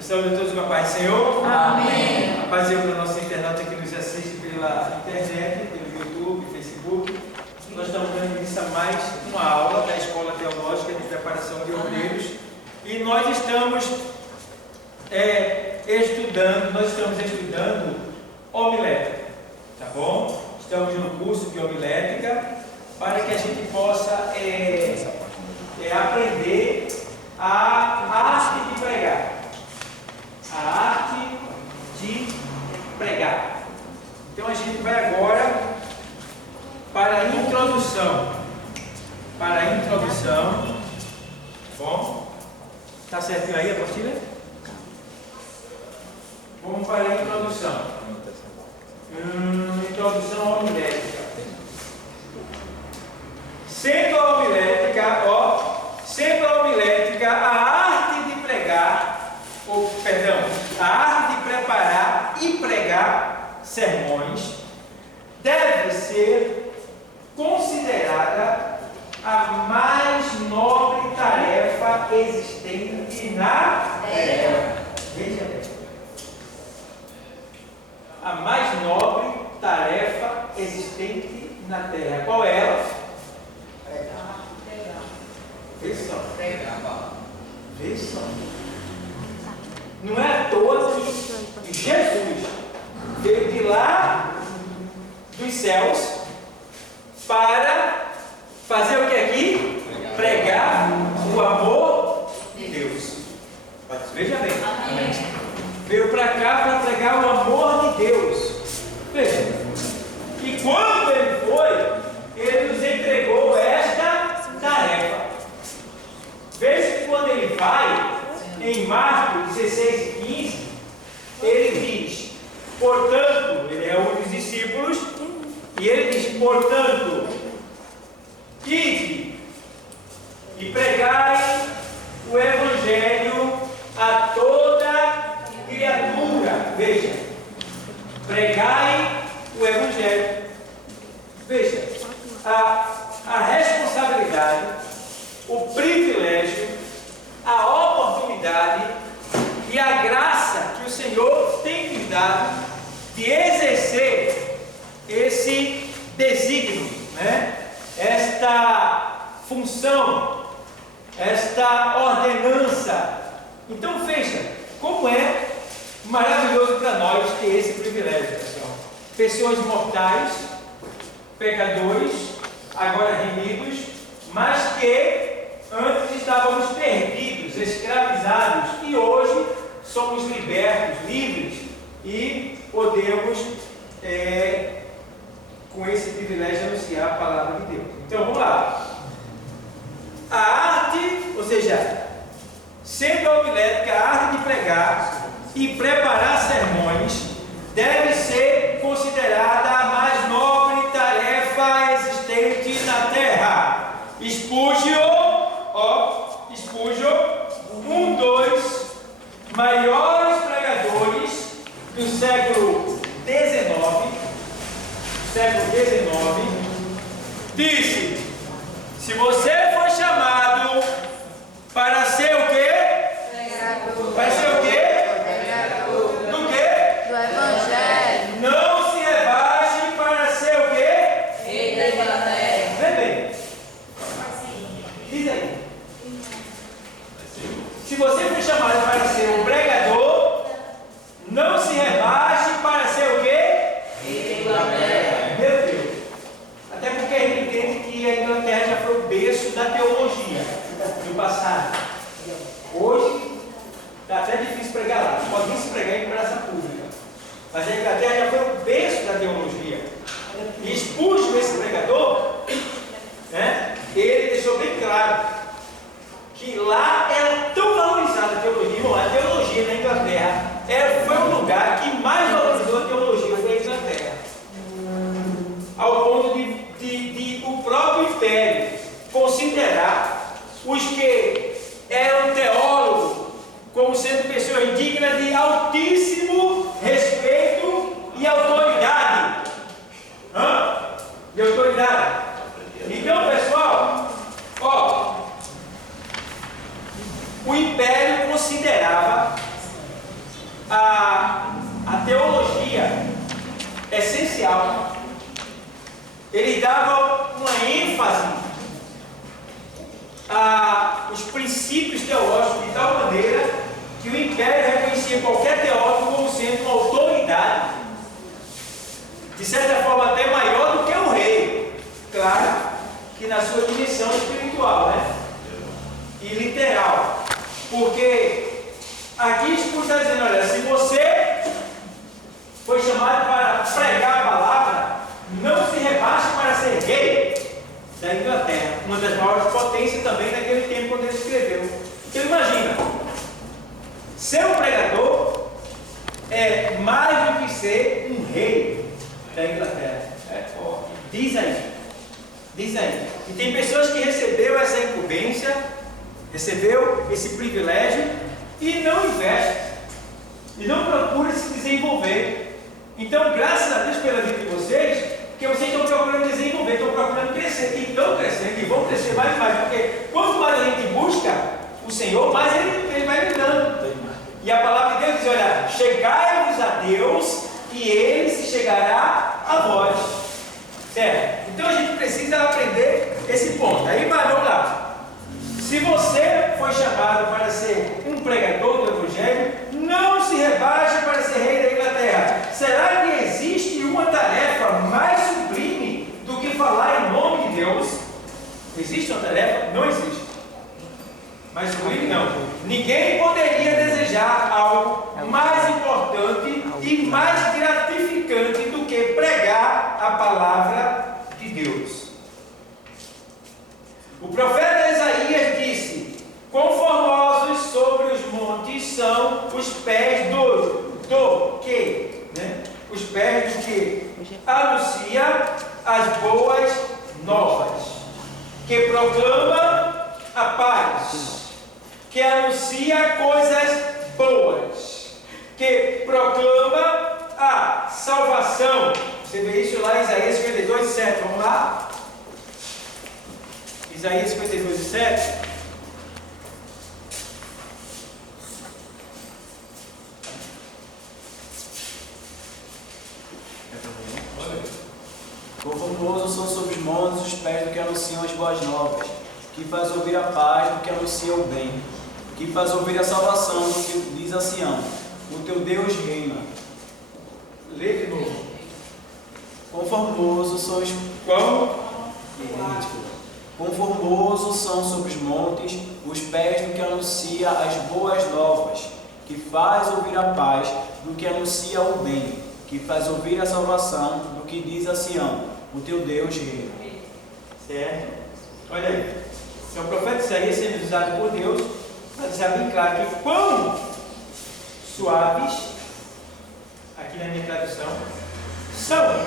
Saúde a todos com a paz do Senhor. Amém. A paz do Senhor para o nosso internauta que nos assiste pela internet, pelo YouTube, Facebook. Nós estamos dando início a mais uma aula da Escola Teológica de Preparação de Obreiros. E nós estamos estudando homilética, tá bom? Estamos no curso de homilética para que a gente possa aprender a arte de pregar. A arte de pregar. Então a gente vai agora para a introdução. Bom? Tá certinho aí a apostila? Vamos para a introdução. Introdução à homilética. Sendo a homilética a arte de pregar, a arte de preparar e pregar sermões, deve ser considerada a mais nobre tarefa existente na terra. Veja bem. A mais nobre tarefa existente na terra. Qual é ela? Vê só. Vê só. Não é à toa que Jesus veio de lá dos céus para fazer o que aqui? Pregar o amor de Deus. Veja bem. Veio para cá para pregar o amor de Deus. Veja. E quando ele foi, ele nos entregou esta tarefa. Veja que quando ele vai, em Marcos 16 e 15, ele diz, portanto, ele é um dos discípulos, e ele diz, portanto, ide e pregai o Evangelho a toda criatura. Veja, pregai o Evangelho. Veja, a responsabilidade, o privilégio, a oportunidade e a graça que o Senhor tem nos dado de exercer esse desígnio, né? Esta função, esta ordenança. Então veja como é maravilhoso para nós ter esse privilégio, pessoal. Pessoas mortais, pecadores, agora remidos, mas que antes estávamos perdidos, escravizados, e hoje somos libertos, livres, e podemos, com esse privilégio, anunciar a palavra de Deus. Então vamos lá. A arte, ou seja, sendo a homilética a arte de pregar e preparar sermões, deve ser considerada a mais nobre tarefa existente na terra. Spurgeon, um dos maiores pregadores do século XIX, disse: se você foi chamado para ser o quê? Pregador. Para ser o quê? Pregador. Do quê? Do Evangelho. Não se rebaixe para ser o quê? Rei da Inglaterra. Vê bem. Diz aí. Se você foi chamado para ser um pregador, não se rebaixe para ser o quê? Rei da Inglaterra. Meu Deus. Até porque a gente entende que a Inglaterra já foi o berço da teologia no passado. Hoje está até difícil pregar lá. Pode nem se pregar em praça pública. Mas a Inglaterra já foi o berço da teologia. E Spurgeon, esse pregador, né, ele deixou bem claro que lá era tão valorizada a teologia. Irmão, a teologia na Inglaterra foi o lugar que mais valorizou a teologia, foi a Inglaterra. Ao ponto de o próprio império considerar os que eram teólogos como sendo pessoas dignas de altíssimo respeito e autoridade. De autoridade. Então, pessoal, o império considerava a teologia essencial. Ele dava uma ênfase aos princípios teológicos de tal maneira que o Império reconhecia qualquer teólogo como sendo uma autoridade, de certa forma até maior do que o rei, claro que na sua dimensão espiritual, né? E literal, porque aqui está dizendo, olha, se você foi chamado para pregar a palavra, não se rebaixe para ser rei da Inglaterra, uma das maiores potências também naquele tempo quando ele escreveu. Então imagina, ser um pregador é mais do que ser um rei da Inglaterra. Diz aí. E tem pessoas que receberam essa incumbência, recebeu esse privilégio e não investe, e não procura se desenvolver. Então, graças a Deus pela vida de vocês, que vocês estão procurando desenvolver, estão procurando crescer, e estão crescendo, e vão crescer mais e mais, porque quanto mais a gente busca o Senhor, mais ele vai me dando. E a palavra de Deus diz, olha, chegai-vos a Deus, e Ele se chegará a vós. Certo? Então a gente precisa aprender esse ponto. Aí vamos lá. Se você foi chamado para ser um pregador do Evangelho, não se rebaixe para ser rei da Inglaterra. Será que existe uma tarefa mais sublime do que falar em nome de Deus? Existe uma tarefa? Não existe. Mais sublime não. Ninguém poderia desejar algo mais importante e mais gratificante do que pregar a palavra de Deus. O profeta Isaías disse: conformosos sobre os montes são os pés do que? Né? Os pés do que? Anuncia as boas novas, que proclama a paz, que anuncia coisas boas, que proclama a salvação. Você vê isso lá em Isaías 52, 7. Vamos lá? Isaías 52, 7. Conformosos são sobre os montes os pés do que anunciam as boas novas, que faz ouvir a paz do que anuncia o bem, que faz ouvir a salvação do que diz a Sião: o teu Deus reina. Lê de novo. Conformosos são os... Conformosos são sobre os montes os pés do que anuncia as boas novas, que faz ouvir a paz do que anuncia o bem, que faz ouvir a salvação do que diz a Sião: o teu Deus reina. Certo? Olha aí. Então, o profeta Isaías sendo usado por Deus para deixar bem claro que quão suaves, aqui na minha tradução, são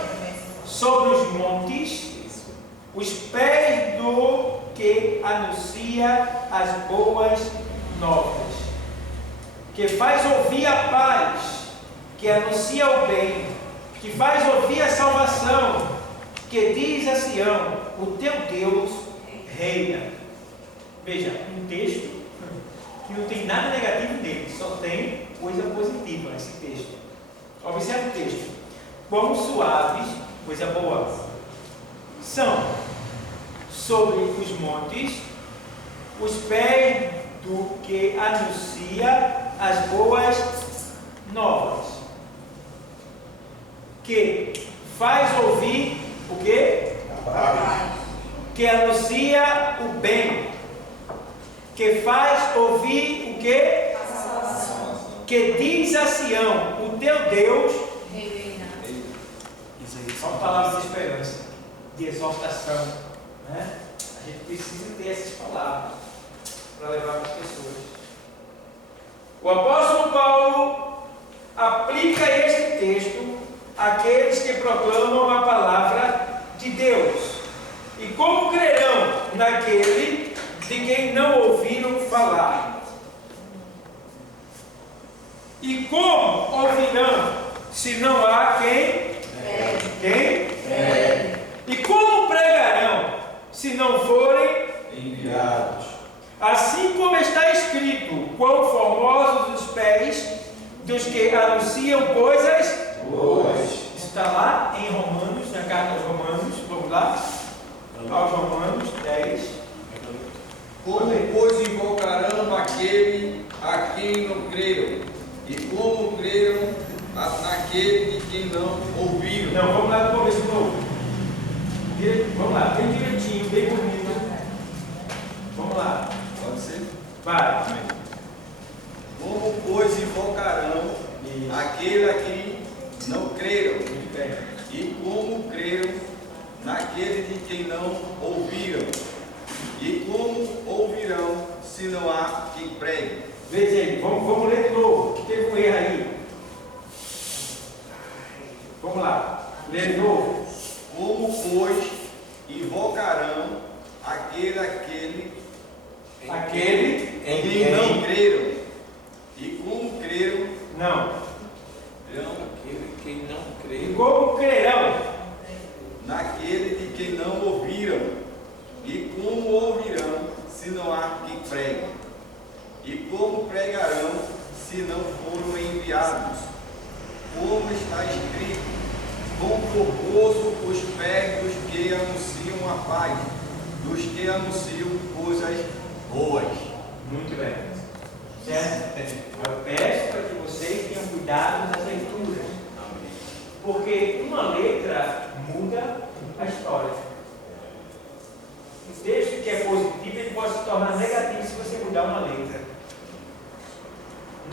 sobre os montes os pés do que anuncia as boas novas, que faz ouvir a paz, que anuncia o bem, que faz ouvir a salvação, que diz a Sião: o teu Deus reina. Veja, um texto que não tem nada negativo nele, só tem coisa positiva nesse texto. Observe o texto. Quão suaves, coisa boa, são sobre os montes os pés do que anuncia as boas novas, que faz ouvir o quê? Que anuncia o bem, que faz ouvir o quê? Que diz a Sião: o teu Deus reina. São palavras de esperança, de exortação, né? A gente precisa ter essas palavras para levar para as pessoas. O apóstolo Paulo aplica este texto àqueles que proclamam a palavra de Deus. E como crerão naquele de quem não ouviram falar? E como ouvirão se não há quem? E como pregarão se não forem enviados? Assim como está escrito, quão formosos os pés dos que anunciam coisas boas. Isso está lá em Romanos, na carta aos Romanos. Vamos lá? Aos Romanos 10. Como, pois, invocarão aquele a quem não creram? E como creram naquele de quem não ouviram? Não, vamos lá no começo de novo. Vamos lá, bem direitinho, bem bonito. Vamos lá. Pode ser? Vai. Como, pois, invocarão aquele a quem não creram? Muito bem. E como creram naquele de quem não ouviram? E como ouvirão se não há quem pregue? Veja aí, vamos ler de novo, que teve um erro aí. Vamos lá, ler de novo. Como, pois, invocarão aquele em quem não creram? E como creram? Não. Aquele quem não E creram. como crerão? Naquele de quem não ouviram. E como ouvirão se não há quem pregue? E como pregarão se não foram enviados? Como está escrito: quão formoso os pés dos que anunciam a paz, dos que anunciam coisas boas. Muito bem. Certo? Eu peço para que vocês tenham cuidado nas leituras. Porque uma letra muda a história. Um texto que é positivo, ele pode se tornar negativo se você mudar uma letra.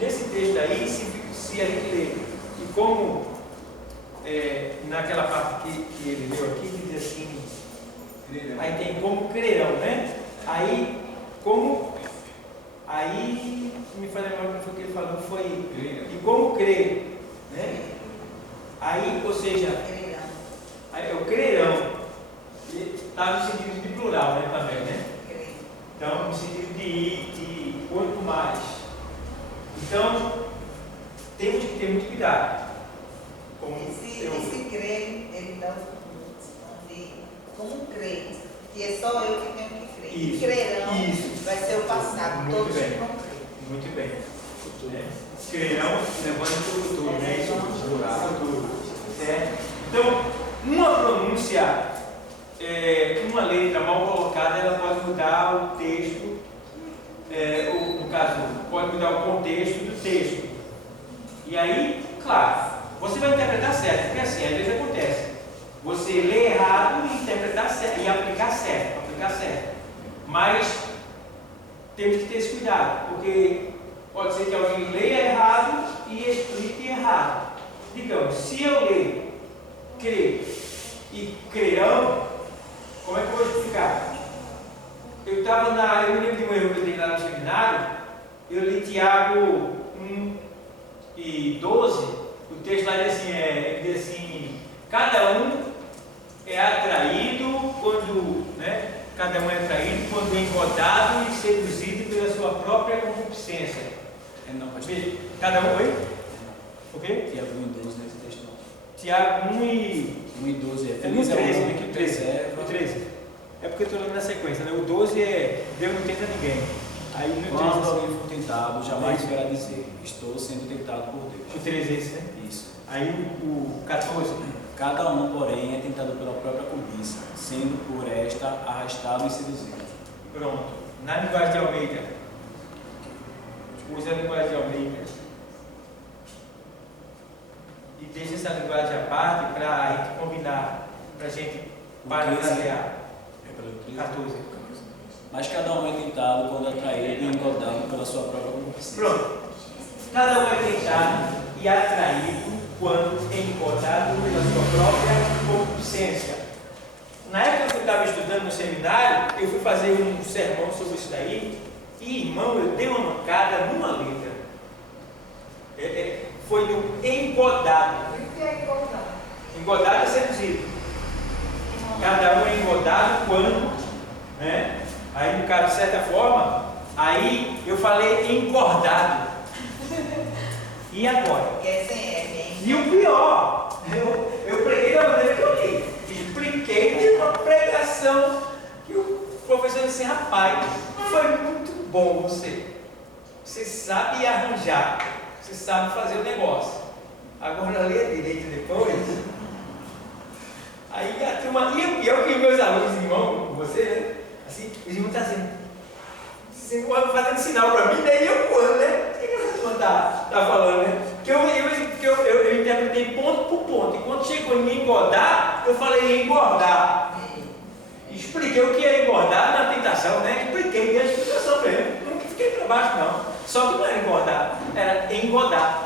Nesse texto aí, se a gente ler, e como naquela parte que ele leu aqui, que diz assim, aí tem como crerão, né? Aí, como, aí, me faz lembrar o que foi que ele falou, foi, e como crer, né? Aí, ou seja, aí, o crerão, está no sentido de plural, né, também, né? Então, no sentido de quanto mais. Então, temos que ter muito cuidado. Esse crer, ele dá como crer, que é só eu que tenho que crer. Isso, Crerão isso. vai ser o passado, Muito todos bem. vão crer. Muito bem. Crerão levando para o futuro, né? Isso, futuro. Certo? Então, uma pronúncia, uma letra mal colocada, ela pode mudar o texto, no caso, pode mudar o contexto do texto. E aí, claro, você vai interpretar certo, porque assim, às vezes acontece. Você lê errado e interpretar certo, e aplicar certo. Mas temos que ter esse cuidado, porque pode ser que alguém leia errado e explique errado. Digamos, se eu ler crer e crerão, como é que eu vou explicar? Eu me lembro de um erro que eu dei lá no seminário, eu li Tiago 1 e 12, o texto lá diz assim, cada um é atraído quando, né? Cada um é atraído quando é engodado e seduzido pela sua própria concupiscência. Cada um, oi? O quê? Tiago 1 e 12 nesse texto não. Tiago 1 e 12 é no feliz é 13, o homem que preserva. O 13. É porque eu estou lendo na sequência, né? O 12 é Deus não tenta ninguém. Aí no Quando 13, alguém for tentado, jamais deverá dizer: estou sendo tentado por Deus. o 13 é esse, né? Isso. Aí o 14. Cada um, porém, é tentado pela própria cobiça, sendo por esta arrastado e seduzido. Pronto. Na linguagem de Almeida. Usa a linguagem de Almeida. E deixa essa linguagem à parte para a gente combinar, para a gente parafrasear. É pelo 13. 14. Mas cada um é tentado quando atraído e engodado pela sua própria concupiscência. Pronto. Cada um é tentado e atraído quando é engodado pela sua própria concupiscência. Na época que eu estava estudando no seminário, eu fui fazer um sermão sobre isso daí, e irmão, eu dei uma mancada numa letra. Foi do engodado. O que é engodado? Engodado é seduzido. Cada um é engodado quando, né? Aí, no caso, de certa forma, aí eu falei engordado. E agora? Que é sem R, hein? E o pior, eu preguei da maneira que eu li. Expliquei uma pregação que o professor disse, rapaz, foi muito bom você. Você sabe arranjar, você sabe fazer o negócio. Agora lê direito depois. Aí a turma, e o pior que meus alunos, irmãos, com você, né? Assim, os irmãos estão assim, você fazendo sinal para mim, daí eu pulando, né? O que essa turma está falando, né? Porque eu interpretei ponto por ponto. E quando chegou em engordar, eu falei engordar. Expliquei o que é engordar na tentação, né? Expliquei, dei a explicação para ele. Eu não fiquei para baixo, não. Só que não era engordar, era engodar.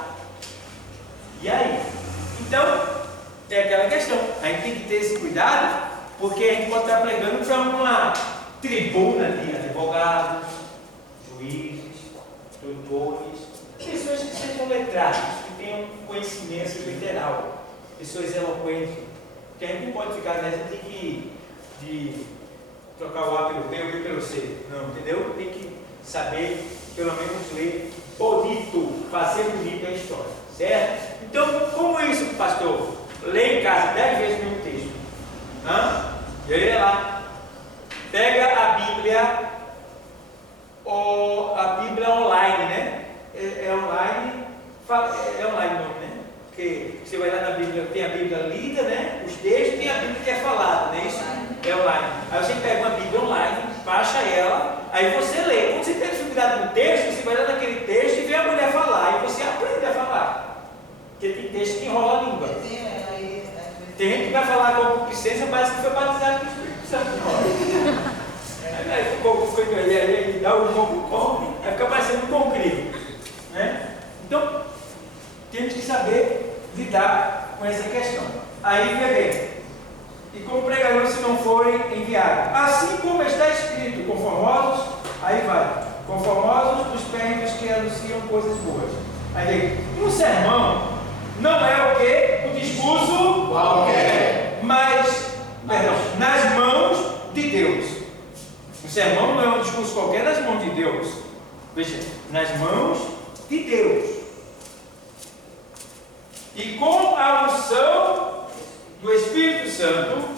E aí? Então, é aquela questão. A gente tem que ter esse cuidado, porque a gente pode estar pregando para uma tribuna de advogados, juízes, doutores, pessoas que sejam letradas, que tenham conhecimento literal, pessoas eloquentes. Porque a gente não pode ficar nessa de trocar o A pelo B, o B pelo C. Não, entendeu? Tem que saber, pelo menos, ler bonito, fazer bonito a história, certo? Então, como isso, pastor? Lê em casa 10 vezes o mesmo texto. Lê lá. Pega a Bíblia online, né? É online o nome, né? Porque você vai lá na Bíblia, tem a Bíblia lida, né? Os textos, tem a Bíblia que é falada, não é isso? É online. Aí você pega uma Bíblia online, baixa ela, aí você lê. Quando você tem dificuldade no texto, você vai lá naquele texto e vê a mulher falar, e você aprende a falar. Porque tem texto que enrola a língua. Tem gente que vai falar com a concupiscência, parece que foi batizado com o Espírito Santo. Aí ele dá o coco, aí fica parecendo um concreto, né? Então, temos que saber lidar com essa questão. Aí, vê bem, e como pregador se não forem enviados, assim como está escrito, conformosos, aí vai, conformosos os pés que anunciam coisas boas. Aí vem, um sermão não é o quê? Um discurso qualquer, mas, perdão, nas mãos de Deus. O sermão não é um discurso qualquer nas mãos de Deus. Veja, nas mãos de Deus. E com a unção do Espírito Santo,